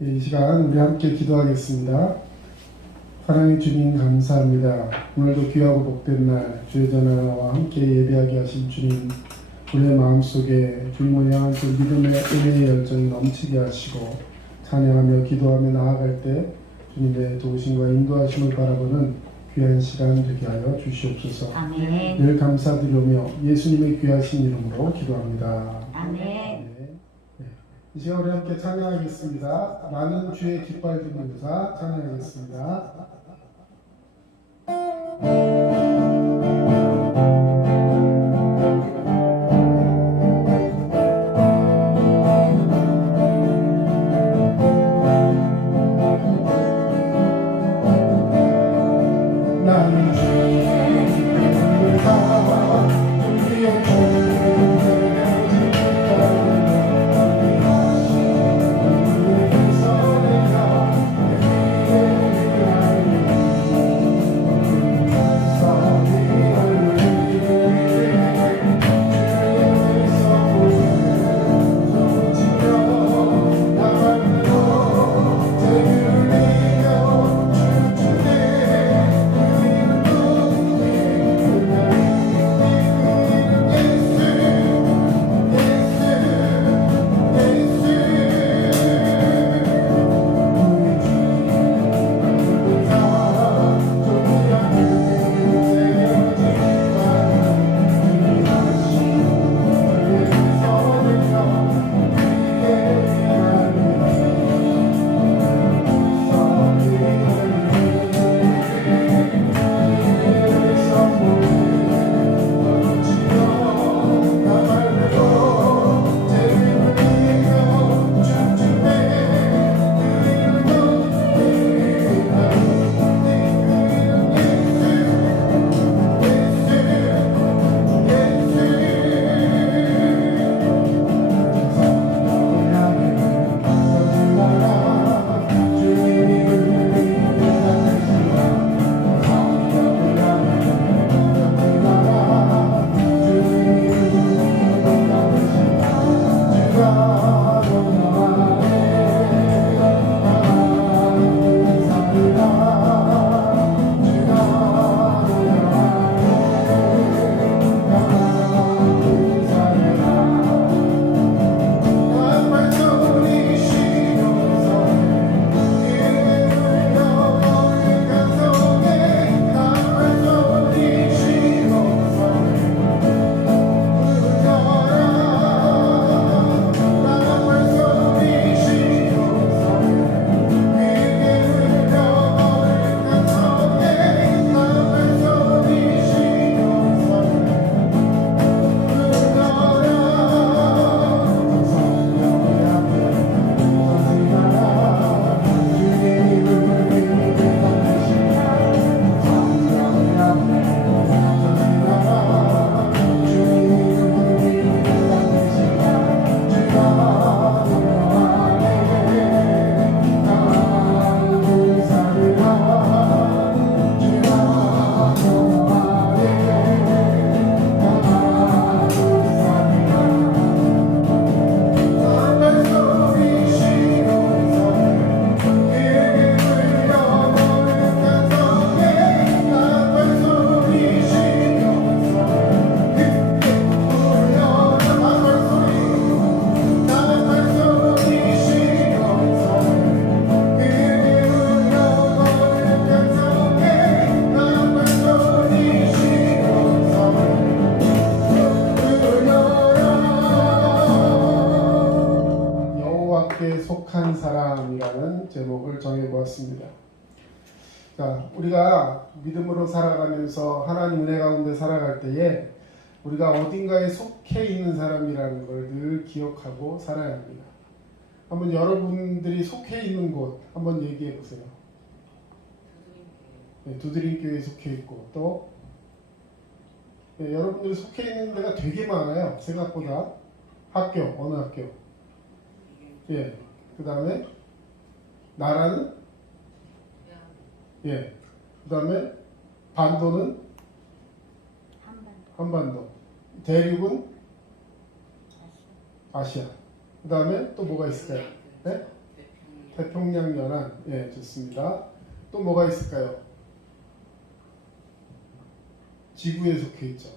이 시간 우리 함께 기도하겠습니다. 사랑의 주님 감사합니다. 오늘도 귀하고 복된 날 주의 전화와 함께 예배하게 하신 주님, 우리의 마음속에 주님을 향한 그 믿음의 은혜의 열정이 넘치게 하시고 찬양하며 기도하며 나아갈 때 주님의 도우심과 인도하심을 바라보는 귀한 시간 되게 하여 주시옵소서. 아멘. 늘 감사드리며 예수님의 귀하신 이름으로 기도합니다. 아멘. 이 시간 우리 함께 찬양하겠습니다. 나는 주의 깃발 든 유사 찬양하겠습니다. 나는 주의 깃발 유사 속한 사람이라는 제목을 정해보았습니다. 자, 우리가 믿음으로 살아가면서 하나님 은혜 가운데 살아갈 때에 우리가 어딘가에 속해 있는 사람이라는 걸 늘 기억하고 살아야 합니다. 한번 여러분들이 속해 있는 곳 한번 얘기해 보세요. 네, 두드림교회에 속해 있고 또 네, 여러분들이 속해 있는 데가 되게 많아요. 생각보다. 학교, 어느 학교? 예. 그 다음에 나라는? 예. 그 다음에 반도는? 한반도. 대륙은? 아시아. 그 다음에 또 뭐가 있을까요? 네? 태평양 연안. 예, 좋습니다. 또 뭐가 있을까요? 지구에 속해 있죠.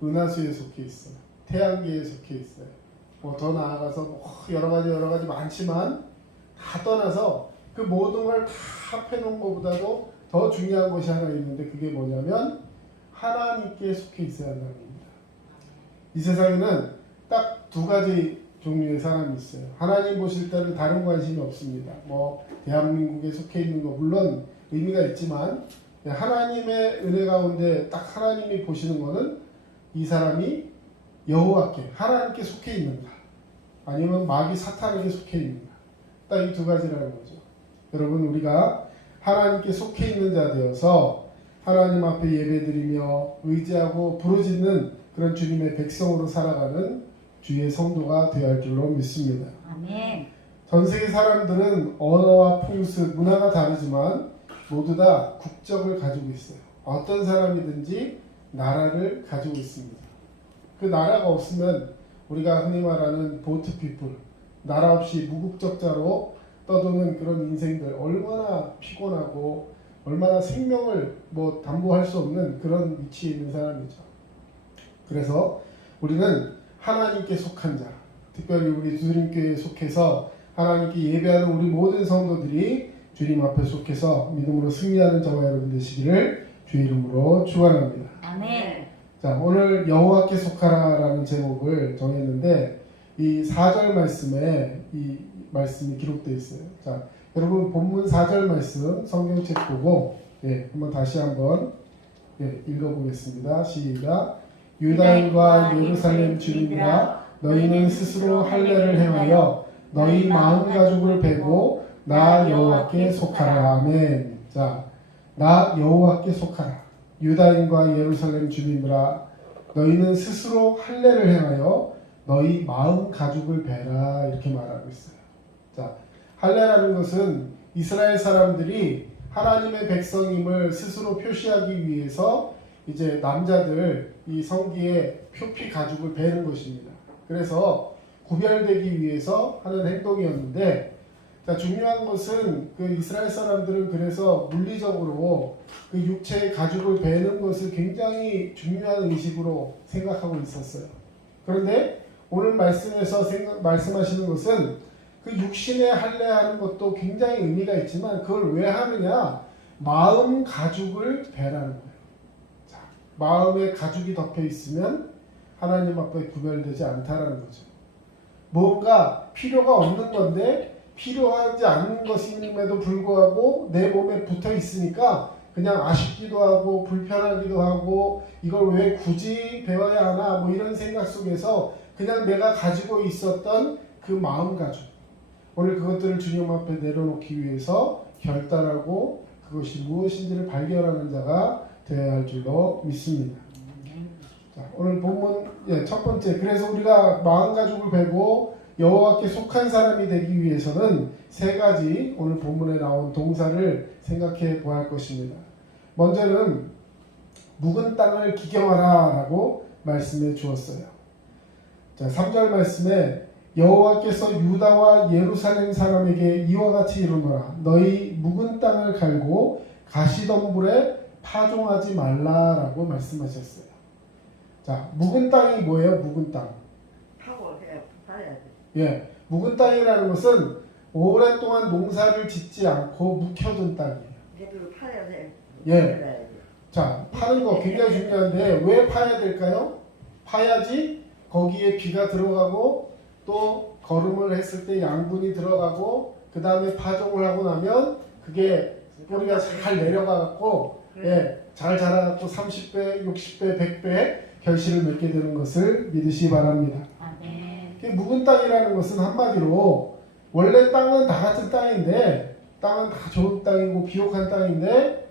은하수에 속해 있어요. 태양계에 속해 있어요. 뭐 더 나아가서 뭐 여러 가지 많지만 다 떠나서 그 모든 걸 다 합해놓은 것보다도 더 중요한 것이 하나 있는데 그게 뭐냐면 하나님께 속해 있어야 한다는 겁니다. 이 세상에는 딱 두 가지 종류의 사람이 있어요. 하나님 보실 때는 다른 관심이 없습니다. 뭐 대한민국에 속해 있는 거 물론 의미가 있지만 하나님의 은혜 가운데 딱 하나님이 보시는 거는 이 사람이 여호와께 하나님께 속해 있는가 아니면 마귀 사탄에게 속해 있는가 딱 이 두 가지라는 거죠. 여러분 우리가 하나님께 속해 있는 자 되어서 하나님 앞에 예배드리며 의지하고 부르짖는 그런 주님의 백성으로 살아가는 주의 성도가 되어야 할 줄로 믿습니다. 아멘. 전 세계 사람들은 언어와 풍습, 문화가 다르지만 모두 다 국적을 가지고 있어요. 어떤 사람이든지 나라를 가지고 있습니다. 그 나라가 없으면 우리가 흔히 말하는 보트 피플, 나라 없이 무국적자로 떠도는 그런 인생들 얼마나 피곤하고 얼마나 생명을 뭐 담보할 수 없는 그런 위치에 있는 사람이죠. 그래서 우리는 하나님께 속한 자, 특별히 우리 주님교회에 속해서 하나님께 예배하는 우리 모든 성도들이 주님 앞에 속해서 믿음으로 승리하는 저와 여러분 되시기를 주의 이름으로 축원합니다. 아멘. 자, 오늘 여호와께 속하라라는 제목을 정했는데 이 4절 말씀에 이 말씀이 기록되어 있어요. 자, 여러분 본문 4절 말씀 성경책 보고 한번 다시 한번 읽어보겠습니다. 시작. 유다인과 예루살렘 주민들아 너희는 스스로 할례를 행하여 너희 마음 가죽을 베고 나 여호와께 속하라. 아멘. 자, 나 여호와께 속하라. 유다인과 예루살렘 주민들아 너희는 스스로 할례를 행하여 너희 마음 가죽을 베라 이렇게 말하고 있어요. 자, 할례라는 것은 이스라엘 사람들이 하나님의 백성임을 스스로 표시하기 위해서 이제 남자들 이 성기에 표피 가죽을 베는 것입니다. 그래서 구별되기 위해서 하는 행동이었는데 자, 중요한 것은 그 이스라엘 사람들은 그래서 물리적으로 그 육체의 가죽을 베는 것을 굉장히 중요한 의식으로 생각하고 있었어요. 그런데 오늘 말씀에서 말씀하시는 것은 그 육신에 할례하는 것도 굉장히 의미가 있지만 그걸 왜 하느냐? 마음 가죽을 베라는 거예요. 자, 마음에 가죽이 덮여 있으면 하나님 앞에 구별되지 않다라는 거죠. 뭔가 필요가 없는 건데 필요하지 않은 것임에도 불구하고 내 몸에 붙어 있으니까 그냥 아쉽기도 하고 불편하기도 하고 이걸 왜 굳이 배워야 하나 뭐 이런 생각 속에서 그냥 내가 가지고 있었던 그 마음 가죽 오늘 그것들을 주님 앞에 내려놓기 위해서 결단하고 그것이 무엇인지를 발견하는 자가 되어야 할 줄로 믿습니다. 자, 오늘 본문 첫 번째 그래서 우리가 마음 가죽을 베고 여호와께 속한 사람이 되기 위해서는 세 가지 오늘 본문에 나온 동사를 생각해 보아야 할 것입니다. 먼저는 묵은 땅을 기경하라 라고 말씀해 주었어요. 자, 3절 말씀에 여호와께서 유다와 예루살렘 사람에게 이와 같이 이르노라 너희 묵은 땅을 갈고 가시덤불에 파종하지 말라라고 말씀하셨어요. 자, 묵은 땅이 뭐예요? 묵은 땅. 예, 묵은 땅이라는 것은 오랫동안 농사를 짓지 않고 묵혀둔 땅이에요. 예. 자, 파는 거 굉장히 중요한데 왜 파야 될까요? 파야지 거기에 비가 들어가고 또 거름을 했을 때 양분이 들어가고 그 다음에 파종을 하고 나면 그게 뿌리가 잘 내려가갖고 잘 자라갖고 30배, 60배, 100배 결실을 맺게 되는 것을 믿으시기 바랍니다. 묵은 땅이라는 것은 한마디로 원래 땅은 다 같은 땅인데 땅은 다 좋은 땅이고 비옥한 땅인데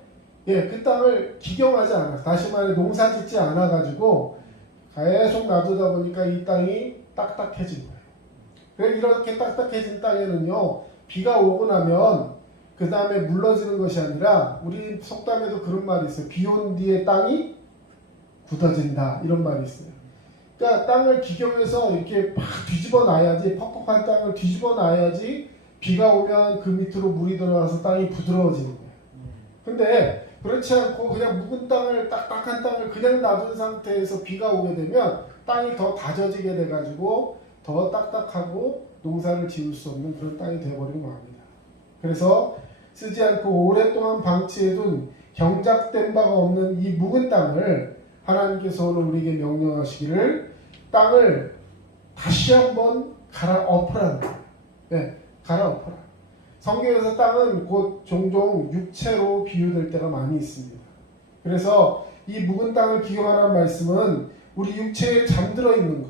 그 땅을 기경하지 않아 다시 말해 농사 짓지 않아 가지고 계속 놔두다 보니까 이 땅이 딱딱해진 거예요. 그래 이렇게 딱딱해진 땅에는요 비가 오고 나면 그 다음에 물러지는 것이 아니라 우리 속담에도 그런 말이 있어요. 비 온 뒤에 땅이 굳어진다 이런 말이 있어요. 그러니까 땅을 기경해서 이렇게 막 뒤집어 놔야지 퍽퍽한 땅을 뒤집어 놔야지 비가 오면 그 밑으로 물이 들어가서 땅이 부드러워지는 거예요. 근데 그렇지 않고 그냥 묵은 땅을, 딱딱한 땅을 그냥 놔둔 상태에서 비가 오게 되면 땅이 더 다져지게 돼가지고 더 딱딱하고 농사를 지을 수 없는 그런 땅이 되어버리고 맙니다. 그래서 쓰지 않고 오랫동안 방치해둔 경작된 바가 없는 이 묵은 땅을 하나님께서 오늘 우리에게 명령하시기를 땅을 다시 한번 갈아엎으라는 거예요. 네, 갈아엎으라. 성경에서 땅은 곧 종종 육체로 비유될 때가 많이 있습니다. 그래서 이 묵은 땅을 기용하라는 말씀은 우리 육체에 잠들어 있는 것,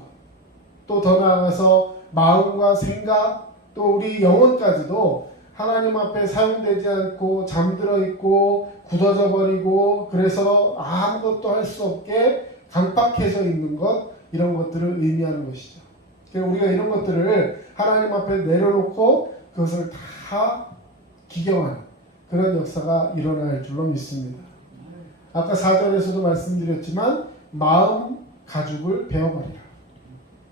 또 더 나아가서 마음과 생각, 또 우리 영혼까지도 하나님 앞에 사용되지 않고 잠들어 있고 굳어져 버리고 그래서 아무것도 할 수 없게 강박해져 있는 것, 이런 것들을 의미하는 것이죠. 그래서 우리가 이런 것들을 하나님 앞에 내려놓고 그것을 다 기경하는 그런 역사가 일어날 줄로 믿습니다. 아까 4절에서도 말씀드렸지만 마음 가죽을 베어버리라.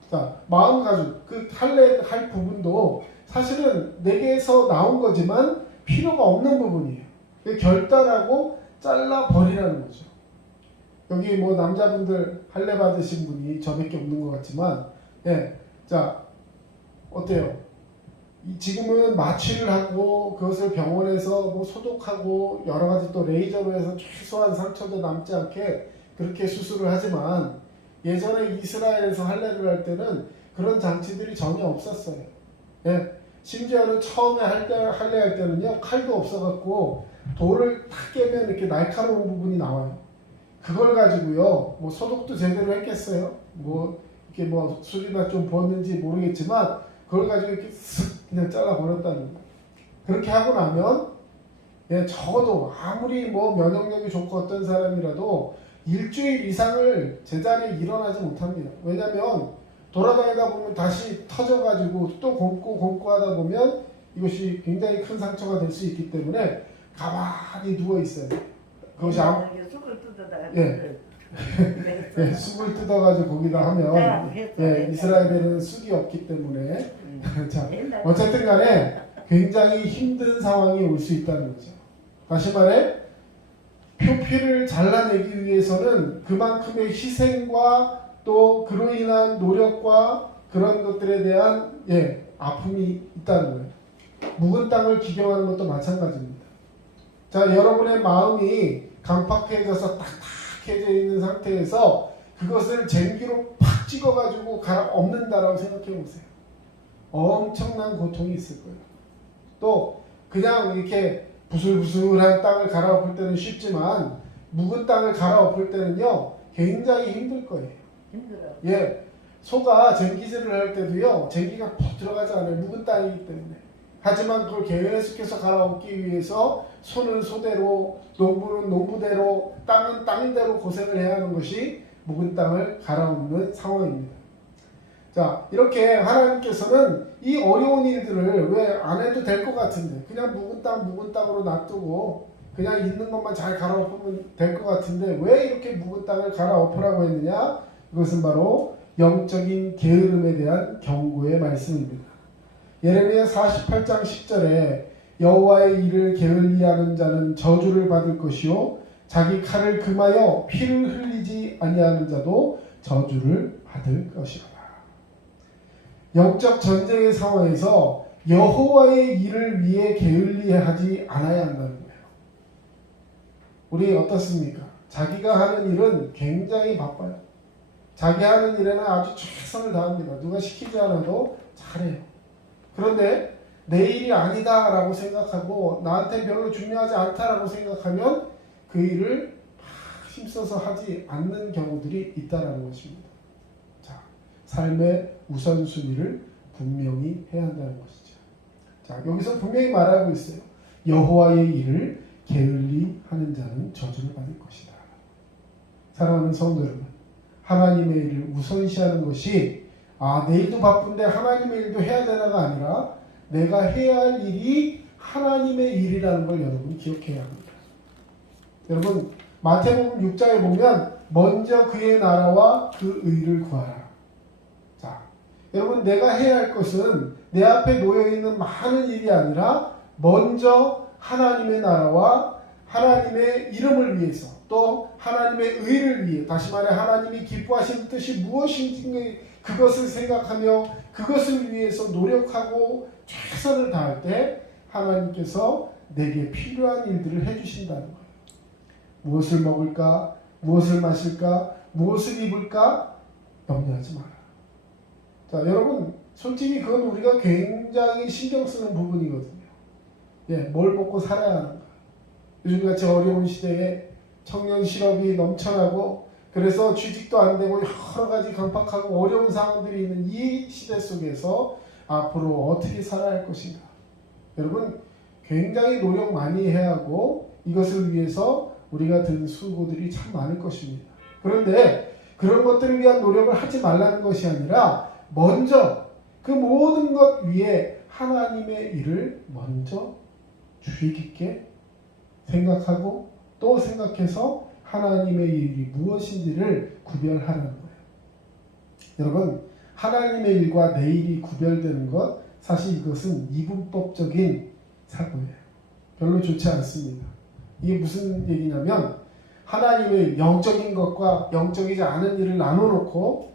자, 마음 가죽, 그 할 부분도 사실은 내게서 나온 거지만 필요가 없는 부분이에요. 결단하고 잘라버리라는 거죠. 여기 뭐 남자분들 할례 받으신 분이 저밖에 없는 것 같지만, 예, 자, 어때요? 지금은 마취를 하고 그것을 병원에서 뭐 소독하고 여러 가지 또 레이저로 해서 최소한 상처도 남지 않게 그렇게 수술을 하지만 예전에 이스라엘에서 할례를 할 때는 그런 장치들이 전혀 없었어요. 예, 심지어는 처음에 할례할 때는요, 칼도 없어갖고 돌을 탁 깨면 이렇게 날카로운 부분이 나와요. 그걸 가지고요, 뭐 소독도 제대로 했겠어요. 뭐 이렇게 뭐 술이나 좀 부었는지 모르겠지만 그걸 가지고 이렇게 슥 그냥 잘라버렸다는 거예요. 그렇게 하고 나면, 예, 적어도 아무리 뭐 면역력이 좋고 어떤 사람이라도 일주일 이상을 제자리에 일어나지 못합니다. 왜냐하면 돌아다니다 보면 다시 터져가지고 또 곰고 하다 보면 이것이 굉장히 큰 상처가 될 수 있기 때문에 가만히 누워 있어요. 그것이 쑥을 뜯어다. 예. 예, 쑥을 뜯어가지고 거기다 하면, 예, 이스라엘에는 쑥이 없기 때문에 자, 어쨌든 간에 굉장히 힘든 상황이 올 수 있다는 거죠. 다시 말해 표피를 잘라내기 위해서는 그만큼의 희생과 또 그로 인한 노력과 그런 것들에 대한, 예, 아픔이 있다는 거예요. 묵은 땅을 기경하는 것도 마찬가지입니다. 자, 여러분의 마음이 강팍해져서 딱딱해져 있는 상태에서 그것을 쟁기로 팍 찍어가지고 갈아엎는다라고 생각해 보세요. 엄청난 고통이 있을 거예요. 또 그냥 이렇게 부슬부슬한 땅을 갈아엎을 때는 쉽지만 묵은 땅을 갈아엎을 때는요, 굉장히 힘들 거예요. 힘들어. 예, 소가 쟁기질을 할 때도요, 쟁기가 퍽 들어가지 않아요. 묵은 땅이기 때문에. 하지만 그걸 계속해서 갈아엎기 위해서 소는 소대로, 농부는 농부대로, 땅은 땅대로 고생을 해야 하는 것이 묵은 땅을 갈아엎는 상황입니다. 자, 이렇게 하나님께서는 이 어려운 일들을 왜 안 해도 될 것 같은데 그냥 묵은 땅으로 놔두고 그냥 있는 것만 잘 갈아엎으면 될 것 같은데 왜 이렇게 묵은 땅을 갈아엎으라고 했느냐? 그것은 바로 영적인 게으름에 대한 경고의 말씀입니다. 예레미야 48장 10절에 여호와의 일을 게을리하는 자는 저주를 받을 것이요 자기 칼을 금하여 피를 흘리지 아니하는 자도 저주를 받을 것이라. 영적 전쟁의 상황에서 여호와의 일을 위해 게을리하지 않아야 한다는 거예요. 우리 어떻습니까? 자기가 하는 일은 굉장히 바빠요. 자기 하는 일에는 아주 최선을 다합니다. 누가 시키지 않아도 잘해요. 그런데 내 일이 아니다 라고 생각하고 나한테 별로 중요하지 않다라고 생각하면 그 일을 막 힘써서 하지 않는 경우들이 있다는 것입니다. 자, 삶의 우선순위를 분명히 해야 한다는 것이죠. 자, 여기서 분명히 말하고 있어요. 여호와의 일을 게을리 하는 자는 저주를 받을 것이다. 사랑하는 성도 여러분, 하나님의 일을 우선시하는 것이 내일도 바쁜데 하나님의 일도 해야 되나가 아니라 내가 해야 할 일이 하나님의 일이라는 걸 여러분 기억해야 합니다. 여러분, 마태복음 6장에 보면 먼저 그의 나라와 그 의를 구하라. 자, 여러분, 내가 해야 할 것은 내 앞에 놓여있는 많은 일이 아니라 먼저 하나님의 나라와 하나님의 이름을 위해서 또 하나님의 의를 위해, 다시 말해 하나님이 기뻐하시는 뜻이 무엇인지 그것을 생각하며 그것을 위해서 노력하고 최선을 다할 때 하나님께서 내게 필요한 일들을 해주신다는 거예요. 무엇을 먹을까? 무엇을 마실까? 무엇을 입을까? 염려하지 마라. 자, 여러분, 솔직히 그건 우리가 굉장히 신경 쓰는 부분이거든요. 예, 뭘 먹고 살아야 하는가? 요즘같이 어려운 시대에 청년 실업이 넘쳐나고 그래서 취직도 안 되고 여러 가지 강팍하고 어려운 상황들이 있는 이 시대 속에서 앞으로 어떻게 살아야 할 것인가? 여러분, 굉장히 노력 많이 해야 하고 이것을 위해서 우리가 든 수고들이 참 많을 것입니다. 그런데 그런 것들을 위한 노력을 하지 말라는 것이 아니라 먼저 그 모든 것 위에 하나님의 일을 먼저 주의 깊게 생각하고 또 생각해서 하나님의 일이 무엇인지를 구별하라는 거예요. 여러분, 하나님의 일과 내 일이 구별되는 것, 사실 이것은 이분법적인 사고예요. 별로 좋지 않습니다. 이게 무슨 얘기냐면 하나님의 영적인 것과 영적이지 않은 일을 나눠놓고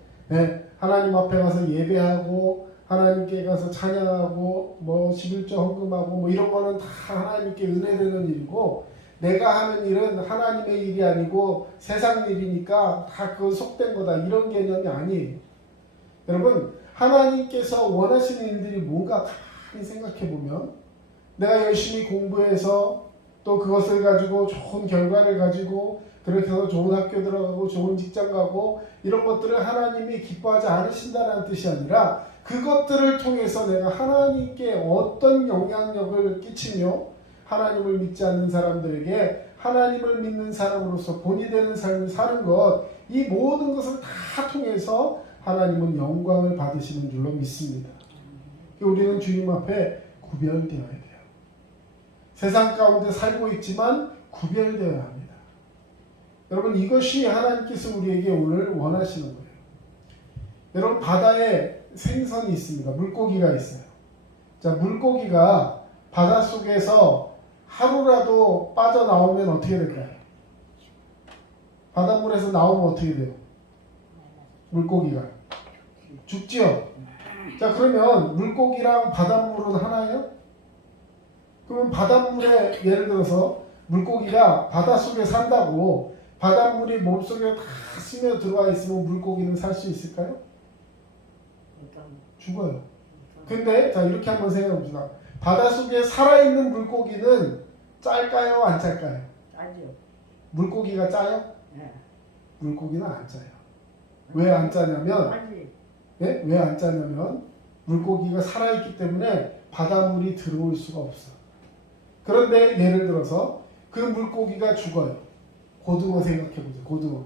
하나님 앞에 가서 예배하고 하나님께 가서 찬양하고 뭐 11조 헌금하고 뭐 이런 거는 다 하나님께 은혜되는 일이고 내가 하는 일은 하나님의 일이 아니고 세상 일이니까 다 그건 속된 거다, 이런 개념이 아니에요. 여러분, 하나님께서 원하시는 일들이 뭔가 가만히 생각해 보면 내가 열심히 공부해서 또 그것을 가지고 좋은 결과를 가지고 그렇게 해서 좋은 학교 들어가고 좋은 직장 가고 이런 것들을 하나님이 기뻐하지 않으신다는 뜻이 아니라 그것들을 통해서 내가 하나님께 어떤 영향력을 끼치며 하나님을 믿지 않는 사람들에게 하나님을 믿는 사람으로서 본이 되는 삶을 사는 것, 이 모든 것을 다 통해서 하나님은 영광을 받으시는 줄로 믿습니다. 우리는 주님 앞에 구별되어야 돼요. 세상 가운데 살고 있지만 구별되어야 합니다. 여러분, 이것이 하나님께서 우리에게 오늘 원하시는 거예요. 여러분, 바다에 생선이 있습니다. 물고기가 있어요. 자, 물고기가 바닷속에서 하루라도 빠져나오면 어떻게 될까요? 바닷물에서 나오면 어떻게 돼요? 물고기가 죽지요. 자, 그러면 물고기랑 바닷물은 하나예요? 그러면 바닷물에, 예를 들어서 물고기가 바닷속에 산다고 바닷물이 몸속에 다 스며 들어와 있으면 물고기는 살 수 있을까요? 죽어요. 근데 자, 이렇게 한번 생각해 봅시다. 바닷속에 살아있는 물고기는 짤까요? 안 짤까요? 짜죠. 물고기가 짜요? 네. 물고기는 안 짜요. 왜 안 짜냐면, 네? 왜 안 짜냐면 물고기가 살아있기 때문에 바닷물이 들어올 수가 없어. 그런데 예를 들어서 그 물고기가 죽어요. 고등어 생각해보세요. 고등어.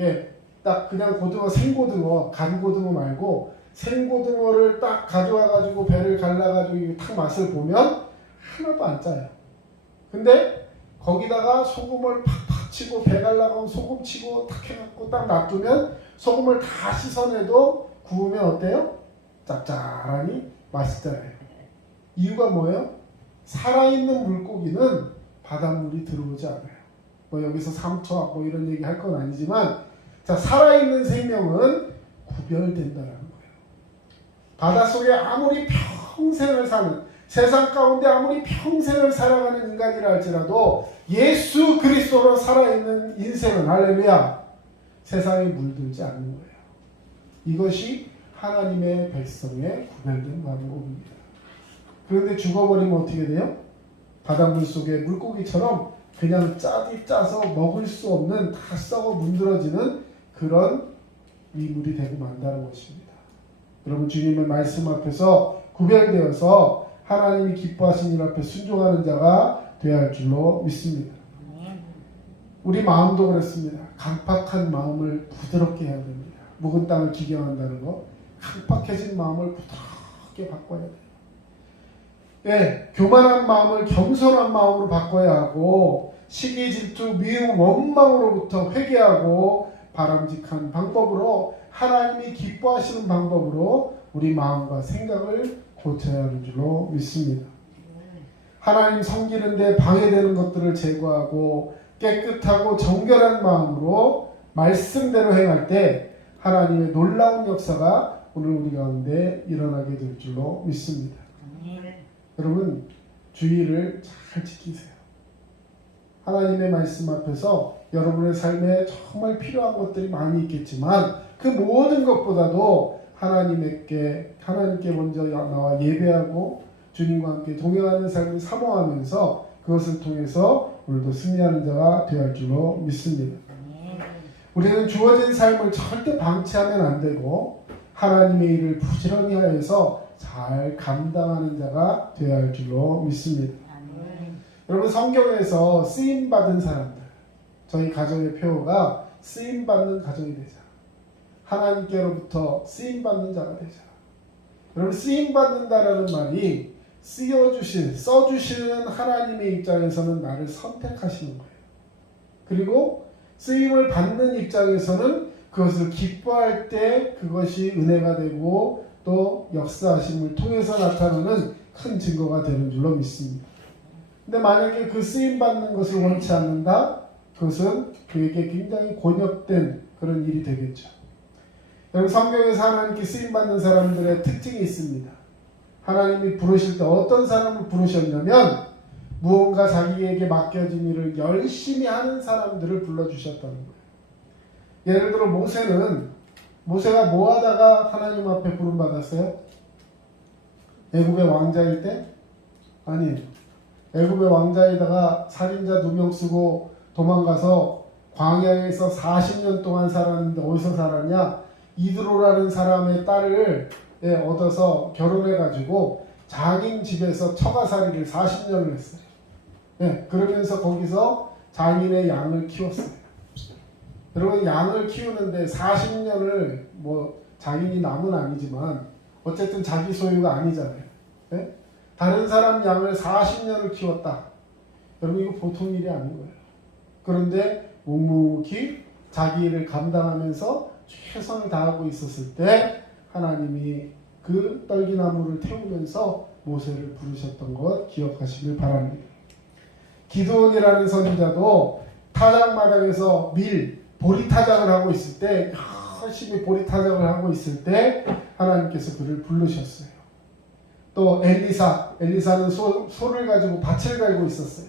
예, 딱 그냥 고등어, 생고등어, 간고등어 말고 생고등어를 딱 가져와가지고 배를 갈라가지고 탁 맛을 보면 하나도 안 짜요. 근데 거기다가 소금을 팍팍 치고 배 갈라고 소금 치고 탁 해갖고 딱 놔두면 소금을 다 씻어내도 구우면 어때요? 짭짤하니 맛있잖아요. 이유가 뭐예요? 살아있는 물고기는 바닷물이 들어오지 않아요. 뭐 여기서 삼투압 뭐 이런 얘기 할 건 아니지만, 자, 살아있는 생명은 구별된다는 거예요. 바닷속에 아무리 평생을 사는, 세상 가운데 아무리 평생을 살아가는 인간이라 할지라도 예수 그리스도로 살아있는 인생은, 할렐루야, 세상에 물들지 않는 거예요. 이것이 하나님의 백성의 구별된 방법입니다. 그런데 죽어버리면 어떻게 돼요? 바닷물 속에 물고기처럼 그냥 짜서 먹을 수 없는, 다 썩어 문드러지는 그런 위물이 되고 만다는 것입니다. 여러분, 주님의 말씀 앞에서 구별되어서 하나님이 기뻐하신 일 앞에 순종하는 자가 되어야 할 줄로 믿습니다. 우리 마음도 그렇습니다. 강팍한 마음을 부드럽게 해야 됩니다. 묵은 땅을 기경한다는 거, 강팍해진 마음을 부드럽게 바꿔야 돼요. 예, 교만한 마음을 겸손한 마음으로 바꿔야 하고, 시기, 질투, 미움, 원망으로부터 회개하고 바람직한 방법으로, 하나님이 기뻐하시는 방법으로 우리 마음과 생각을 고쳐야 하는 줄로 믿습니다. 하나님 섬기는데 방해되는 것들을 제거하고 깨끗하고 정결한 마음으로 말씀대로 행할 때 하나님의 놀라운 역사가 오늘 우리 가운데 일어나게 될 줄로 믿습니다. 여러분, 주의를 잘 지키세요. 하나님의 말씀 앞에서 여러분의 삶에 정말 필요한 것들이 많이 있겠지만 그 모든 것보다도 하나님께 먼저 나와 예배하고 주님과 함께 동행하는 삶을 사모하면서 그것을 통해서 오늘도 승리하는 자가 되어야 할 줄로 믿습니다. 우리는 주어진 삶을 절대 방치하면 안 되고 하나님의 일을 부지런히 하여서 잘 감당하는 자가 되어야 할 줄로 믿습니다. 여러분, 성경에서 쓰임받은 사람들, 저희 가정의 표어가 쓰임받는 가정이 되자. 하나님께로부터 쓰임받는 자가 되자. 여러분, 쓰임받는다라는 말이 써주시는 하나님의 입장에서는 나를 선택하시는 거예요. 그리고 쓰임을 받는 입장에서는 그것을 기뻐할 때 그것이 은혜가 되고 또 역사하심을 통해서 나타나는 큰 증거가 되는 줄로 믿습니다. 근데 만약에 그 쓰임받는 것을 원치 않는다? 그것은 그에게 굉장히 곤욕된 그런 일이 되겠죠. 여러분, 성경에서 하나님께 쓰임받는 사람들의 특징이 있습니다. 하나님이 부르실 때 어떤 사람을 부르셨냐면 무언가 자기에게 맡겨진 일을 열심히 하는 사람들을 불러주셨다는 거예요. 예를 들어 모세가 뭐 하다가 하나님 앞에 부름받았어요? 애굽의 왕자일 때? 아니에요. 애굽의 왕자에다가 살인자 2명 쓰고 도망가서 광야에서 40년 동안 살았는데 어디서 살았냐? 이드로라는 사람의 딸을 얻어서 결혼해가지고 자기 집에서 처가살이를 40년을 했어요. 그러면서 거기서 자기네 양을 키웠어요. 여러분, 양을 키우는데 40년을 자기네 남은 아니지만 어쨌든 자기 소유가 아니잖아요. 다른 사람 양을 40년을 키웠다. 여러분, 이거 보통 일이 아닌 거예요. 그런데 묵묵히 자기 일을 감당하면서 최선을 다하고 있었을 때 하나님이 그 떨기나무를 태우면서 모세를 부르셨던 것 기억하시길 바랍니다. 기드온이라는 선지자도 타작마당에서 보리 타작을 하고 있을 때, 열심히 보리 타작을 하고 있을 때 하나님께서 그를 부르셨어요. 또 엘리사는 소를 가지고 밭을 갈고 있었어요.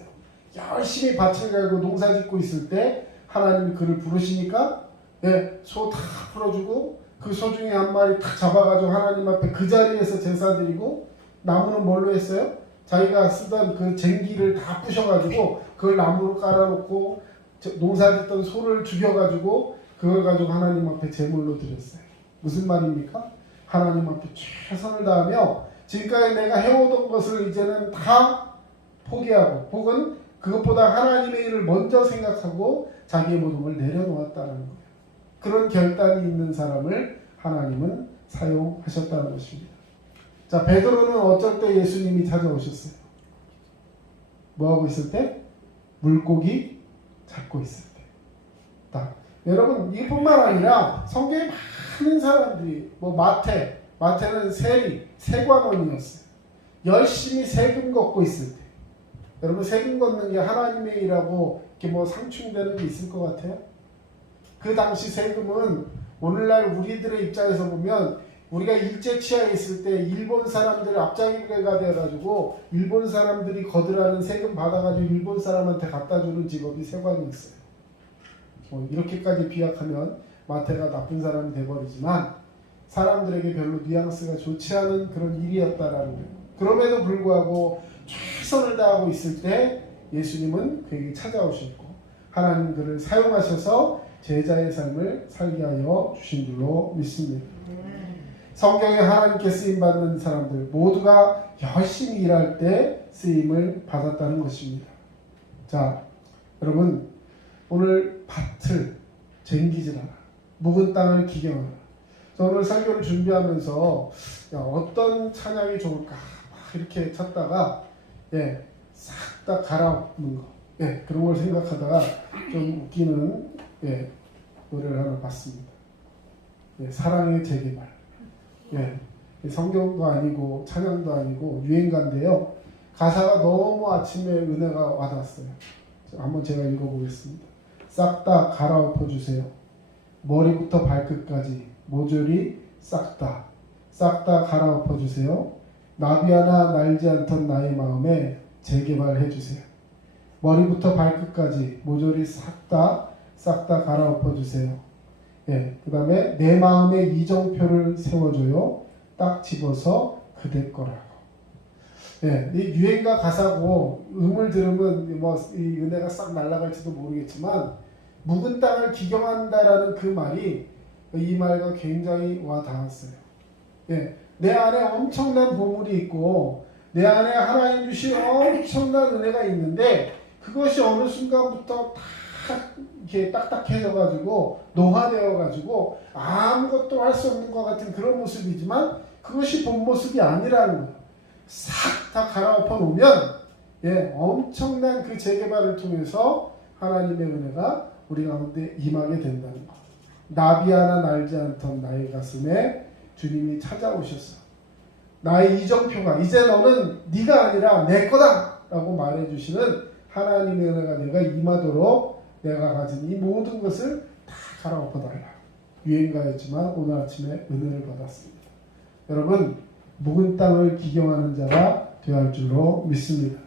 열심히 밭을 갈고 농사 짓고 있을 때 하나님이 그를 부르시니까 소 다 풀어주고 그 소 중에 한 마리 탁 잡아가지고 하나님 앞에 그 자리에서 제사 드리고, 나무는 뭘로 했어요? 자기가 쓰던 그 쟁기를 다 부셔가지고 그걸 나무로 깔아놓고 농사 짓던 소를 죽여가지고 그걸 가지고 하나님 앞에 제물로 드렸어요. 무슨 말입니까? 하나님 앞에 최선을 다하며 지금까지 내가 해오던 것을 이제는 다 포기하고 혹은 그것보다 하나님의 일을 먼저 생각하고 자기의 모든 걸 내려놓았다는 거예요. 그런 결단이 있는 사람을 하나님은 사용하셨다는 것입니다. 자, 베드로는 어쩔 때 예수님이 찾아오셨어요? 뭐하고 있을 때? 물고기 잡고 있을 때. 여러분, 이뿐만 아니라 성경에 많은 사람들이 마태는 세관원이었어요. 열심히 세금 걷고 있을 때. 여러분, 세금 걷는 게 하나님의 일하고 이렇게 상충되는 게 있을 것 같아요? 그 당시 세금은 오늘날 우리들의 입장에서 보면 우리가 일제 치하에 있을 때 일본 사람들 앞장이가 돼가지고 일본 사람들이 거들하는 세금 받아가지고 일본 사람한테 갖다주는 직업이 세관이었어요. 이렇게까지 비약하면 마태가 나쁜 사람이 돼버리지만 사람들에게 별로 뉘앙스가 좋지 않은 그런 일이었다라는 거예요. 그럼에도 불구하고 최선을 다하고 있을 때 예수님은 그에게 찾아오셨고 하나님 그를 사용하셔서 제자의 삶을 살게 하여 주신 줄로 믿습니다. 성경에 하나님께 쓰임받는 사람들 모두가 열심히 일할 때 쓰임을 받았다는 것입니다. 자, 여러분, 오늘 밭을 쟁기질하라, 묵은 땅을 기경하라. 오늘 설교를 준비하면서 어떤 찬양이 좋을까 이렇게 찾다가 싹 다 갈아엎는 거 그런 걸 생각하다가 좀 웃기는 노래를 하나 봤습니다. 사랑의 재개발. 성경도 아니고 찬양도 아니고 유행가인데요. 가사가 너무 아침에 은혜가 와닿았어요. 한번 제가 읽어보겠습니다. 싹 다 갈아엎어 주세요. 머리부터 발끝까지 모조리 싹 다 갈아엎어 주세요. 나비 하나 날지 않던 나의 마음에 재개발해 주세요. 머리부터 발끝까지 모조리 싹 다 갈아엎어 주세요. 예, 그 다음에 내 마음에 이정표를 세워줘요. 딱 집어서 그대 거라고. 예, 이 유행가 가사고 음을 들으면 뭐 이 은혜가 싹 날아갈지도 모르겠지만 묵은 땅을 기경한다라는 그 말이 이 말과 굉장히 와 닿았어요. 예, 내 안에 엄청난 보물이 있고 내 안에 하나님 주신 엄청난 은혜가 있는데 그것이 어느 순간부터 다 이렇게 딱딱해져가지고 노화되어가지고 아무것도 할 수 없는 것 같은 그런 모습이지만 그것이 본 모습이 아니라는 거예요. 싹 다 갈아엎어 놓으면 엄청난 그 재개발을 통해서 하나님의 은혜가 우리 가운데 임하게 된다는 것. 나비 하나 날지 않던 나의 가슴에 주님이 찾아오셨어. 나의 이정표가 이제 너는 네가 아니라 내 거다 라고 말해주시는 하나님의 은혜가 내가 임하도록 내가 가진 이 모든 것을 다 갈아엎어달라. 유행가였지만 오늘 아침에 은혜를 받았습니다. 여러분 묵은 땅을 기경하는 자가 되어야 할 줄로 믿습니다.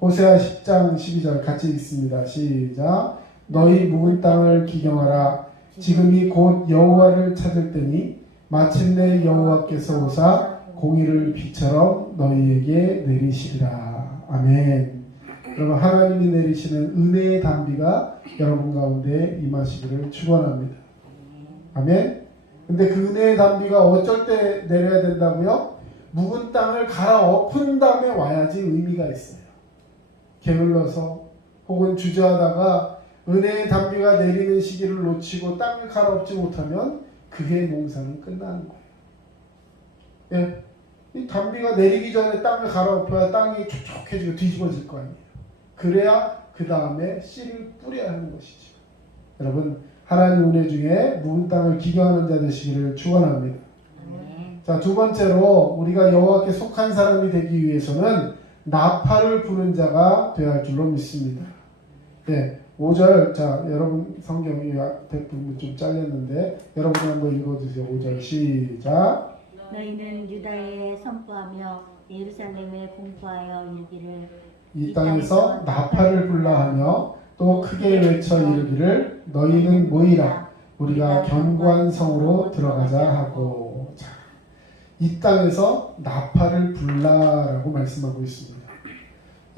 호세아 10장 12절 같이 읽습니다. 시작. 너희 묵은 땅을 기경하라. 지금이 곧 여호와를 찾을 때니 마침내 여호와께서 오사 공의를 비처럼 너희에게 내리시리라. 아멘. 여러분 하나님이 내리시는 은혜의 단비가 여러분 가운데 임하시기를 축원합니다. 아멘. 근데 그 은혜의 단비가 어쩔 때 내려야 된다고요? 묵은 땅을 갈아엎은 다음에 와야지 의미가 있어요. 게을러서 혹은 주저하다가 은혜의 단비가 내리는 시기를 놓치고 땅을 갈아엎지 못하면 그게 농사는 끝나는 거예요. 예. 이 단비가 내리기 전에 땅을 갈아엎어야 땅이 촉촉해지고 뒤집어질 거 아니에요. 그래야 그 다음에 씨를 뿌려야 하는 것이죠. 여러분 하나님 은혜 중에 묵은 땅을 기경하는 자 되시기를 축원합니다. 자, 두 번째로 우리가 여호와께 속한 사람이 되기 위해서는 나팔을 부는 자가 되어야 할 줄로 믿습니다. 네, 5절. 자, 여러분 성경이 대부분 좀 잘렸는데 여러분이 한번 읽어주세요. 5절 시작. 너희는 유다에 선포하며 예루살렘에 공포하여 이르기를 이 땅에서 나팔을 불라 하며 또 크게 외쳐 이르기를 너희는 모이라 우리가 견고한 성으로 들어가자 하고. 자, 이 땅에서 나팔을 불라라고 말씀하고 있습니다.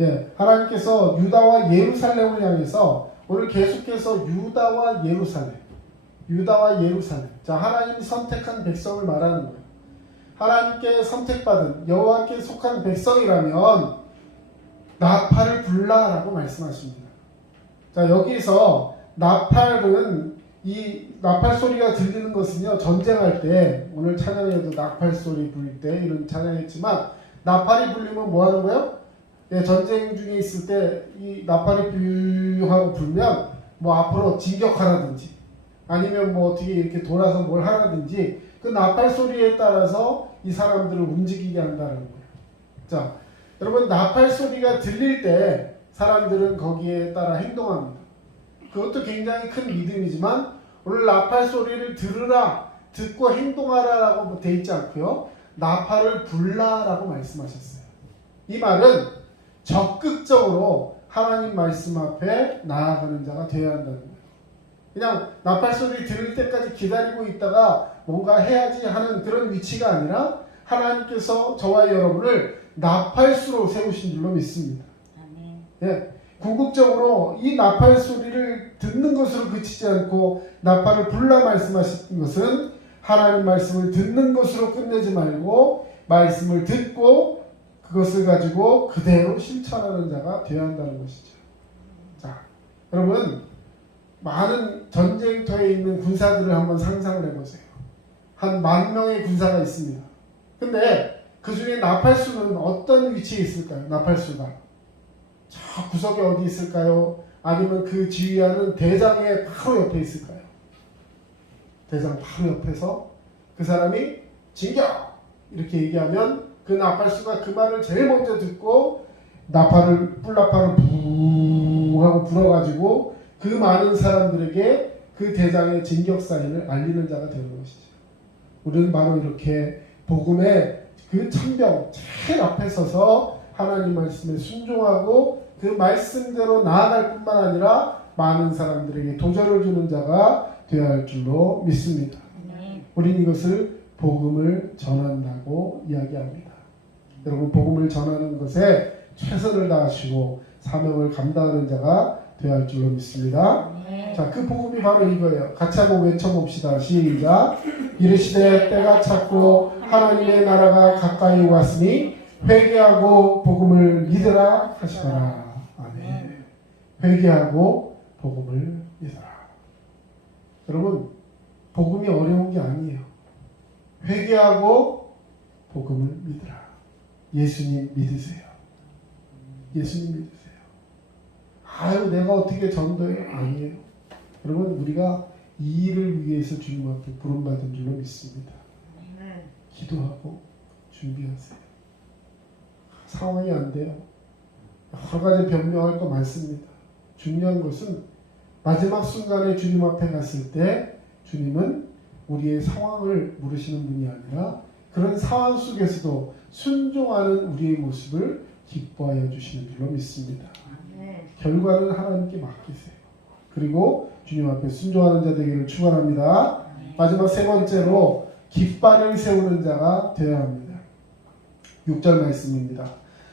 예, 하나님께서 유다와 예루살렘을 향해서 오늘 계속해서 유다와 예루살렘. 자, 하나님이 선택한 백성을 말하는 거예요. 하나님께 선택받은 여호와께 속한 백성이라면 나팔을 불라라고 말씀하십니다. 자, 여기서 나팔은 이 나팔 소리가 들리는 것은요, 전쟁할 때, 오늘 찬양에도 나팔 소리 불릴 때 이런 찬양했지만 나팔이 불리면 뭐 하는 거예요? 예, 전쟁 중에 있을 때 이 나팔이 뷰하고 불면 뭐 앞으로 진격하라든지 아니면 뭐 어떻게 이렇게 돌아서 뭘 하라든지 그 나팔 소리에 따라서 이 사람들을 움직이게 한다는 거예요. 자, 여러분 나팔 소리가 들릴 때 사람들은 거기에 따라 행동합니다. 그것도 굉장히 큰 믿음이지만 오늘 나팔 소리를 들으라, 듣고 행동하라라고 돼 있지 않고요. 나팔을 불라라고 말씀하셨어요. 이 말은 적극적으로 하나님 말씀 앞에 나아가는 자가 되어야 한다는 거예요. 그냥 나팔 소리 들을 때까지 기다리고 있다가 뭔가 해야지 하는 그런 위치가 아니라 하나님께서 저와 여러분을 나팔수로 세우신 줄로 믿습니다. 아멘. 예, 궁극적으로 이 나팔 소리를 듣는 것으로 그치지 않고 나팔을 불라 말씀하신 것은 하나님 말씀을 듣는 것으로 끝내지 말고 말씀을 듣고 그것을 가지고 그대로 실천하는 자가 되어야 한다는 것이죠. 자, 여러분 많은 전쟁터에 있는 군사들을 한번 상상을 해보세요. 한 10,000명의 군사가 있습니다. 근데 그 중에 나팔수는 어떤 위치에 있을까요? 나팔수가 저 구석에 어디 있을까요? 아니면 그 지휘하는 대장의 바로 옆에 있을까요? 대장 바로 옆에서 그 사람이 진격! 이렇게 얘기하면 그 나팔수가 그 말을 제일 먼저 듣고 뿔나팔을 붕 하고 불어가지고 그 많은 사람들에게 그 대장의 진격 사인을 알리는 자가 되는 것이죠. 우리는 바로 이렇게 복음의 그 천병 제일 앞에 서서 하나님 말씀에 순종하고 그 말씀대로 나아갈 뿐만 아니라 많은 사람들에게 도전을 주는 자가 되어야 할 줄로 믿습니다. 우리는 이것을 복음을 전한다고 이야기합니다. 여러분, 복음을 전하는 것에 최선을 다하시고 사명을 감당하는 자가 되어야 할 줄로 믿습니다. 자, 그 복음이 바로 이거예요. 같이 한번 외쳐봅시다. 시작. 이르시되 때가 찼고 하나님의 나라가 가까이 왔으니 회개하고 복음을 믿으라 하시더라. 아멘. 회개하고 복음을 믿어라. 여러분, 복음이 어려운 게 아니에요. 회개하고 복음을 믿으라. 예수님 믿으세요. 예수님 믿으세요. 아유, 내가 어떻게 전도해요? 아니에요. 여러분, 우리가 이 일을 위해서 주님 앞에 부름받은 줄로 믿습니다. 기도하고 준비하세요. 상황이 안 돼요. 여러 가지 변명할 거 많습니다. 중요한 것은 마지막 순간에 주님 앞에 갔을 때 주님은 우리의 상황을 물으시는 분이 아니라 그런 상황 속에서도 순종하는 우리의 모습을 기뻐하여 주시는 줄로 믿습니다. 결과는 하나님께 맡기세요. 그리고 주님 앞에 순종하는 자 되기를 축원합니다. 마지막 세 번째로 깃발을 세우는 자가 되어야 합니다. 6절 말씀입니다.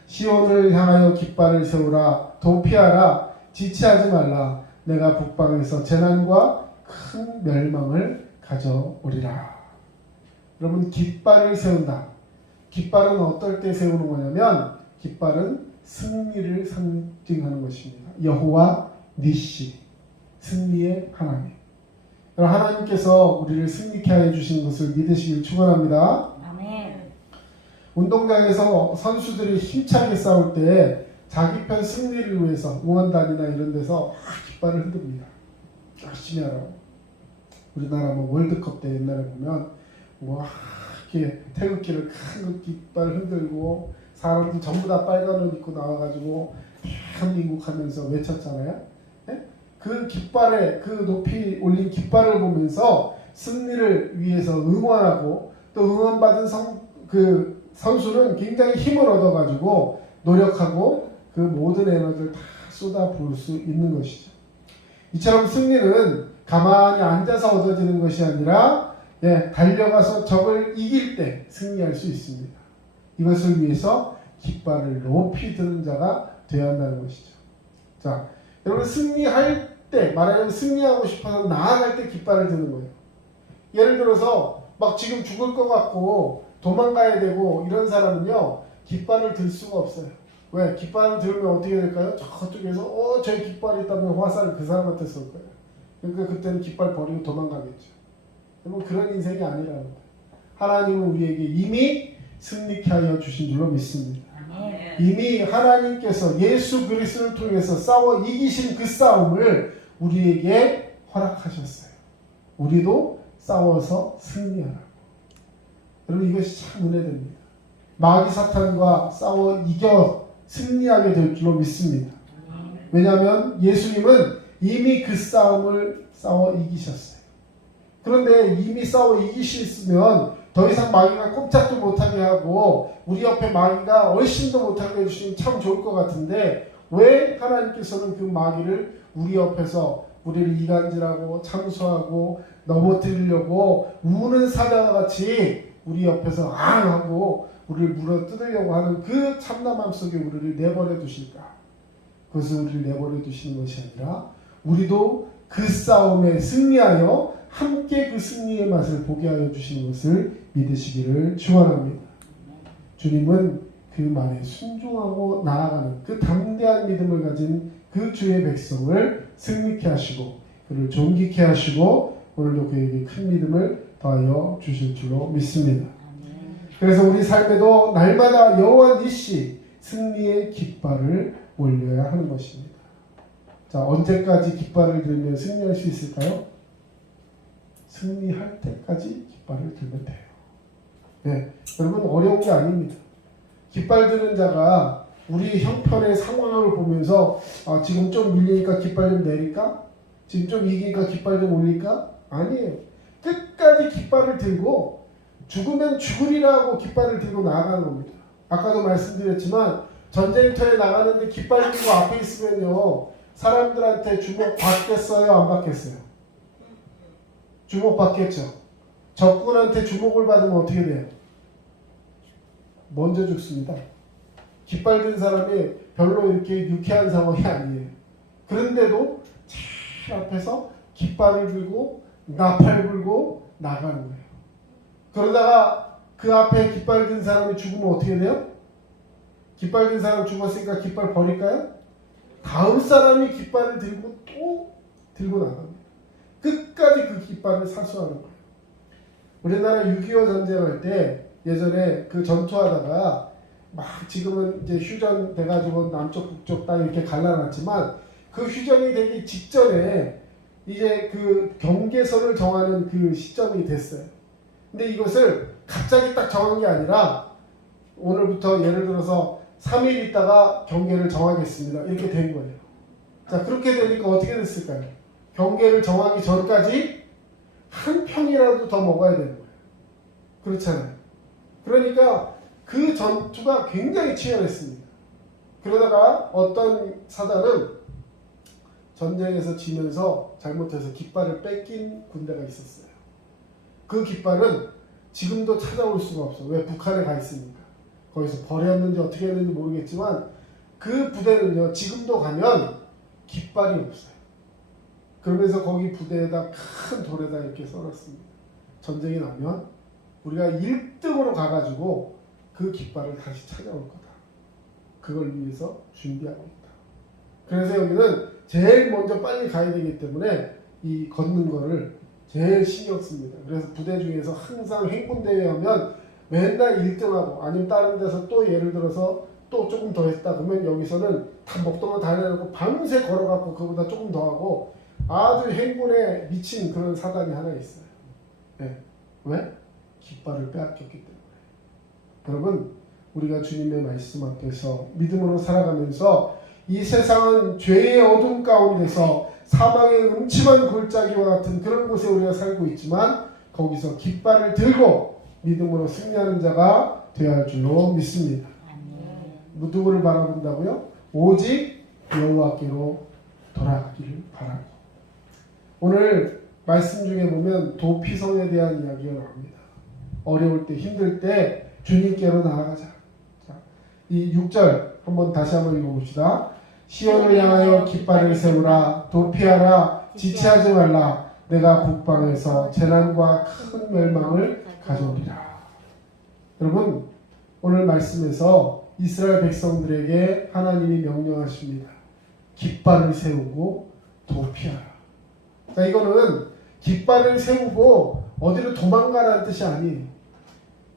시온을 향하여 깃발을 세우라. 도피하라. 지체하지 말라. 내가 북방에서 재난과 큰 멸망을 가져오리라. 여러분, 깃발을 세운다. 깃발은 어떨 때 세우는 거냐면 깃발은 승리를 상징하는 것입니다. 여호와 니시, 승리의 하나님. 하나님께서 우리를 승리케 하여 주신 것을 믿으시길 축원합니다. 아멘. 운동장에서 선수들이 힘차게 싸울 때 자기 편 승리를 위해서 응원단이나 이런 데서 깃발을 흔듭니다. 열심히 하라고. 우리나라 월드컵 때 옛날에 보면 이렇게 태극기를 큰 깃발 흔들고 사람들 전부 다 빨간 옷 입고 나와가지고 대한민국하면서 외쳤잖아요. 네? 그 깃발에 그 높이 올린 깃발을 보면서 승리를 위해서 응원하고 또 응원받은 그 선수는 굉장히 힘을 얻어가지고 노력하고 그 모든 에너지를 다 쏟아 부을 수 있는 것이죠. 이처럼 승리는 가만히 앉아서 얻어지는 것이 아니라 달려가서 적을 이길 때 승리할 수 있습니다. 이것을 위해서 깃발을 높이 드는 자가 되어야 한다는 것이죠. 자, 여러분, 승리할 때, 말하자면 승리하고 싶어서 나아갈 때 깃발을 드는 거예요. 예를 들어서 막 지금 죽을 것 같고 도망가야 되고 이런 사람은요, 깃발을 들 수가 없어요. 왜? 깃발을 들면 어떻게 될까요? 저쪽에서 저기 깃발이 있다면 화살을 그 사람한테 쏠 거예요. 그러니까 그때는 깃발 버리고 도망가겠죠. 여러분, 그런 인생이 아니라는 거예요. 하나님은 우리에게 이미 승리케 하여 주신 줄로 믿습니다. 이미 하나님께서 예수 그리스도를 통해서 싸워 이기신 그 싸움을 우리에게 허락하셨어요. 우리도 싸워서 승리하라고. 여러분, 이것이 참 은혜됩니다. 마귀 사탄과 싸워 이겨 승리하게 될 줄로 믿습니다. 왜냐하면 예수님은 이미 그 싸움을 싸워 이기셨어요. 그런데 이미 싸워 이기셨으면 더 이상 마귀가 꼼짝도 못하게 하고 우리 옆에 마귀가 얼씬도 못하게 해주시면 참 좋을 것 같은데 왜 하나님께서는 그 마귀를 우리 옆에서 우리를 이간질하고 참소하고 넘어뜨리려고 우는 사자와 같이 우리 옆에서 하고 우리를 물어뜯으려고 하는 그 참담함 속에 우리를 내버려 두실까? 그것은 우리를 내버려 두시는 것이 아니라 우리도 그 싸움에 승리하여 함께 그 승리의 맛을 보게 하여 주시는 것을 믿으시기를 축원합니다. 주님은 그 말에 순종하고 나아가는 그 담대한 믿음을 가진 그 주의 백성을 승리케 하시고 그를 존귀케 하시고 오늘도 그에게 큰 믿음을 더하여 주실 줄로 믿습니다. 그래서 우리 삶에도 날마다 여호와 니시 승리의 깃발을 올려야 하는 것입니다. 자, 언제까지 깃발을 들면 승리할 수 있을까요? 승리할 때까지 깃발을 들면 돼요. 네, 여러분 어려운 게 아닙니다. 깃발 드는 자가 우리 형편의 상황을 보면서 지금 좀 밀리니까 깃발 좀 내릴까? 지금 좀 이기니까 깃발 좀 올릴까? 아니에요. 끝까지 깃발을 들고 죽으면 죽으리라고 깃발을 들고 나아가는 겁니다. 아까도 말씀드렸지만 전쟁터에 나가는데 깃발 들고 앞에 있으면요 사람들한테 주목 받겠어요? 안 받겠어요? 주목 받겠죠. 적군한테 주목을 받으면 어떻게 돼요? 먼저 죽습니다. 깃발 든 사람이 별로 이렇게 유쾌한 상황이 아니에요. 그런데도 제일 앞에서 깃발을 들고 나팔 불고 나가는 거예요. 그러다가 그 앞에 깃발 든 사람이 죽으면 어떻게 돼요? 깃발 든 사람 죽었으니까 깃발 버릴까요? 다음 사람이 깃발을 들고 또 들고 나갑니다. 끝까지 그 깃발을 사수하는 거예요. 우리나라 6.25 전쟁할 때 예전에 그 전투하다가 막 지금은 이제 휴전 돼가지고 남쪽 북쪽 딱 이렇게 갈라놨지만 그 휴전이 되기 직전에 이제 그 경계선을 정하는 그 시점이 됐어요. 근데 이것을 갑자기 딱 정한 게 아니라 오늘부터 예를 들어서 3일 있다가 경계를 정하겠습니다. 이렇게 된 거예요. 자, 그렇게 되니까 어떻게 됐을까요? 경계를 정하기 전까지 한 평이라도 더 먹어야 되는 거예요. 그렇잖아요. 그러니까 그 전투가 굉장히 치열했습니다. 그러다가 어떤 사단은 전쟁에서 지면서 잘못해서 깃발을 뺏긴 군대가 있었어요. 그 깃발은 지금도 찾아올 수가 없어요. 왜? 북한에 가 있으니까. 거기서 버렸는지 어떻게 했는지 모르겠지만 그 부대는요 지금도 가면 깃발이 없어요. 그러면서 거기 부대에다 큰 돌에다 이렇게 써놨습니다. 전쟁이 나면 우리가 1등으로 가가지고 그 깃발을 다시 찾아올 거다. 그걸 위해서 준비하고 있다. 그래서 여기는 제일 먼저 빨리 가야 되기 때문에 이 걷는 거를 제일 신경 씁니다. 그래서 부대 중에서 항상 행군대회 하면 맨날 1등하고 아니면 다른 데서 또 예를 들어서 또 조금 더 했다 그러면 여기서는 다 먹던 거 다 내놓고 밤새 걸어갖고 그거보다 조금 더 하고 아주 행군에 미친 그런 사단이 하나 있어요. 네. 왜? 깃발을 빼앗겼기 때문에. 여러분 우리가 주님의 말씀 앞에서 믿음으로 살아가면서 이 세상은 죄의 어둠 가운데서 사망의 음침한 골짜기와 같은 그런 곳에 우리가 살고 있지만 거기서 깃발을 들고 믿음으로 승리하는 자가 되어야 할 줄로 믿습니다. 누구를 바라본다고요? 오직 여호와께로 돌아가기를 바라고. 오늘 말씀 중에 보면 도피성에 대한 이야기가 나옵니다. 어려울 때 힘들 때 주님께로 나아가자. 자, 이 6절 한번 다시 한번 읽어봅시다. 시온을 향하여 깃발을 세우라. 도피하라. 지체하지 말라. 내가 북방에서 재난과 큰 멸망을 가져오리라. 여러분 오늘 말씀에서 이스라엘 백성들에게 하나님이 명령하십니다. 깃발을 세우고 도피하라. 자, 이거는 깃발을 세우고 어디로 도망가라는 뜻이 아니에요.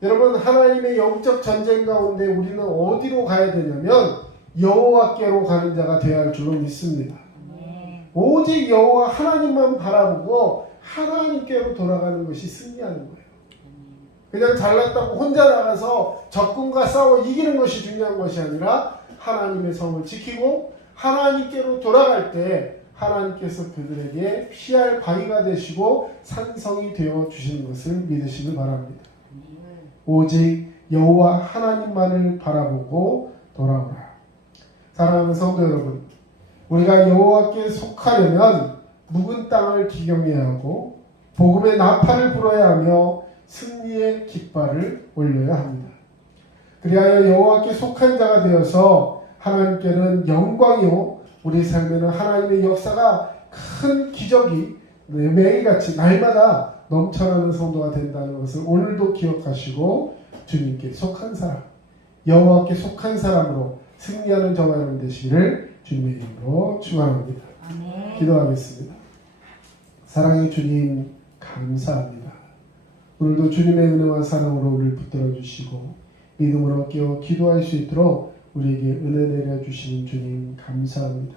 여러분 하나님의 영적 전쟁 가운데 우리는 어디로 가야 되냐면 여호와께로 가는 자가 되어야 할 줄로 믿습니다. 오직 여호와 하나님만 바라보고 하나님께로 돌아가는 것이 승리하는 거예요. 그냥 잘났다고 혼자 나가서 적군과 싸워 이기는 것이 중요한 것이 아니라 하나님의 성을 지키고 하나님께로 돌아갈 때 하나님께서 그들에게 피할 바위가 되시고 산성이 되어 주시는 것을 믿으시길 바랍니다. 오직 여호와 하나님만을 바라보고 돌아오라. 사랑하는 성도 여러분, 우리가 여호와께 속하려면 묵은 땅을 기경해야 하고 복음의 나팔을 불어야 하며 승리의 깃발을 올려야 합니다. 그리하여 여호와께 속한 자가 되어서 하나님께는 영광이요 우리 삶에는 하나님의 역사가 큰 기적이 매일같이 날마다 넘쳐나는 성도가 된다는 것을 오늘도 기억하시고 주님께 속한 사람, 여호와께 속한 사람으로 승리하는 저와 여러분 되시기를 주님의 이름으로 축원합니다. 아멘. 기도하겠습니다. 사랑의 주님 감사합니다. 오늘도 주님의 은혜와 사랑으로 우리를 붙들어 주시고 믿음으로 깨어 기도할 수 있도록 우리에게 은혜 내려주시는 주님 감사합니다.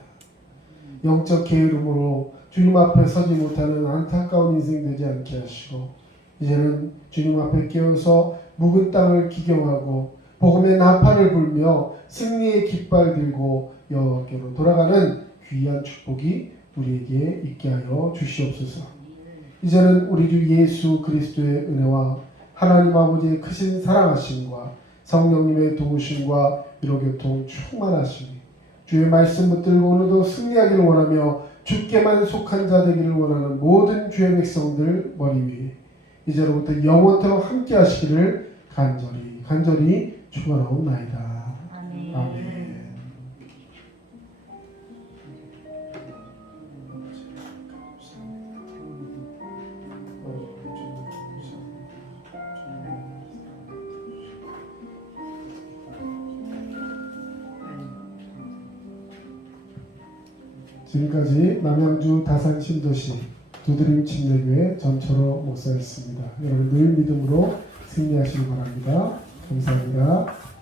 영적 게으름으로 주님 앞에 서지 못하는 안타까운 인생 되지 않게 하시고 이제는 주님 앞에 깨어서 묵은 땅을 기경하고 복음의 나팔을 불며 승리의 깃발 들고 여호와께로 돌아가는 귀한 축복이 우리에게 있게 하여 주시옵소서. 이제는 우리 주 예수 그리스도의 은혜와 하나님 아버지의 크신 사랑하심과 성령님의 도우심과 위로교통 충만하심이 주의 말씀 붙들고 오늘도 승리하기를 원하며 주께만 속한 자 되기를 원하는 모든 주의 백성들 머리 위에 이제로부터 영원토록 함께 하시기를 간절히 축원하옵나이다. 아멘. 아멘. 지금까지 남양주 다산 신도시 두드림 침례교회 전철호 목사였습니다. 여러분 늘 믿음으로 승리하시기 바랍니다. 감사합니다.